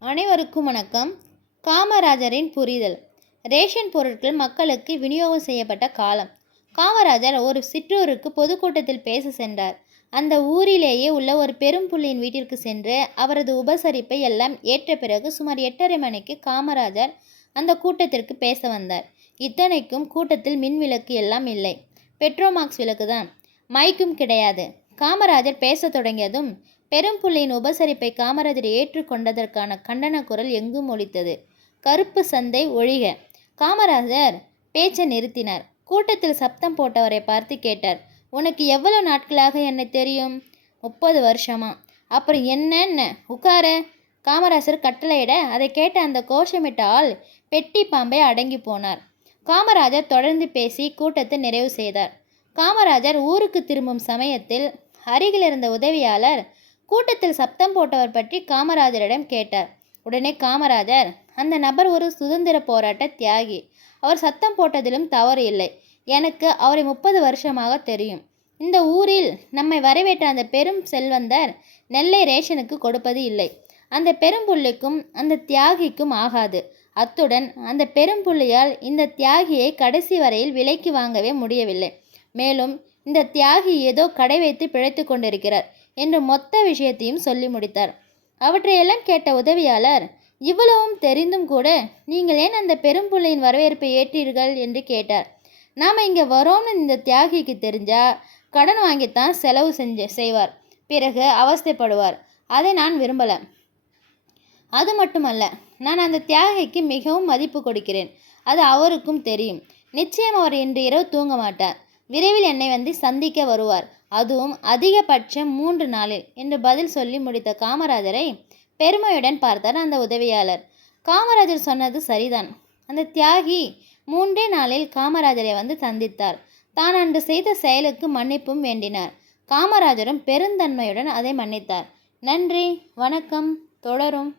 அனைவருக்கும் வணக்கம். காமராஜரின் புரிதல். ரேஷன் பொருட்கள் மக்களுக்கு விநியோகம் செய்யப்பட்ட காலம். காமராஜர் ஒரு சிற்றூருக்கு பொதுக்கூட்டத்தில் பேச சென்றார். அந்த ஊரிலேயே உள்ள ஒரு பெரும் புள்ளியின் வீட்டிற்கு சென்று அவரது உபசரிப்பை எல்லாம் ஏற்ற பிறகு சுமார் எட்டரை மணிக்கு காமராஜர் அந்த கூட்டத்திற்கு பேச வந்தார். இத்தனைக்கும் கூட்டத்தில் மின் விளக்கு எல்லாம் இல்லை. பெட்ரோமாக்ஸ் விளக்கு தான் மைக்கும் கிடையாது. காமராஜர் பேசத் தொடங்கியதும் பெரும்புள்ளியின் உபசரிப்பை காமராஜர் ஏற்றுக்கொண்டதற்கான கண்டன குரல் எங்கும் ஒலித்தது. கருப்பு சந்தை ஒழிக. காமராஜர் பேச்சை நிறுத்தினார். கூட்டத்தில் சப்தம் போட்டவரை பார்த்து கேட்டார். உனக்கு எவ்வளவு நாட்களாக என்னை தெரியும்? முப்பது வருஷமா. அப்புறம் என்னென்ன உட்கார. காமராஜர் கட்டளையிட அதை கேட்ட அந்த கோஷமிட்ட ஆள் பெட்டி பாம்பை அடங்கி போனார். காமராஜர் தொடர்ந்து பேசி கூட்டத்தை நிறைவு செய்தார். காமராஜர் ஊருக்கு திரும்பும் சமயத்தில் அருகில் இருந்த உதவியாளர் கூட்டத்தில் சப்தம் போட்டவர் பற்றி காமராஜரிடம் கேட்டார். உடனே காமராஜர் அந்த நபர் ஒரு சுதந்திர போராட்ட தியாகி. அவர் சத்தம் போட்டதிலும் தவறு இல்லை. எனக்கு அவரை முப்பது வருஷமாக தெரியும். இந்த ஊரில் நம்மை வரவேற்ற அந்த பெரும் செல்வந்தர் நெல்லை ரேஷனுக்கு கொடுப்பது இல்லை. அந்த பெரும்புள்ளிக்கும் அந்த தியாகிக்கும் ஆகாது. அத்துடன் அந்த பெரும்புள்ளியால் இந்த தியாகியை கடைசி வரையில் விலைக்கு வாங்கவே முடியவில்லை. மேலும் இந்த தியாகி ஏதோ கடை வைத்து பிழைத்து கொண்டிருக்கிறார். என்று மொத்த விஷயத்தையும் சொல்லி முடித்தார். அவற்றையெல்லாம் கேட்ட உதவியாளர் இவ்வளவும் தெரிந்தும் கூட நீங்கள் ஏன் அந்த பெரும்புள்ளையின் வரவேற்பை ஏற்றீர்கள்? என்று கேட்டார். நாம் இங்கே வரோம்னு இந்த தியாகிக்கு தெரிஞ்சா கடன் வாங்கித்தான் செலவு செஞ்சு செய்வார். பிறகு அவஸ்தைப்படுவார். அதை நான் விரும்பலை. அது மட்டுமல்ல நான் அந்த தியாகிக்கு மிகவும் மதிப்பு கொடுக்கிறேன். அது அவருக்கும் தெரியும். நிச்சயம் அவர் இன்று இரவு தூங்க மாட்டார். விரைவில் என்னை வந்து சந்திக்க வருவார். அதுவும் அதிகபட்சம் மூன்று நாளில் என்று பதில் சொல்லி முடித்த காமராஜரை பெருமையுடன் பார்த்தார் அந்த உதவியாளர். காமராஜர் சொன்னது சரிதான். அந்த தியாகி மூன்றே நாளில் காமராஜரை வந்து சந்தித்தார். தான் அன்று செய்த செயலுக்கு மன்னிப்பும் வேண்டினார். காமராஜரும் பெருந்தன்மையுடன் அதை மன்னித்தார். நன்றி வணக்கம் தொடரும்.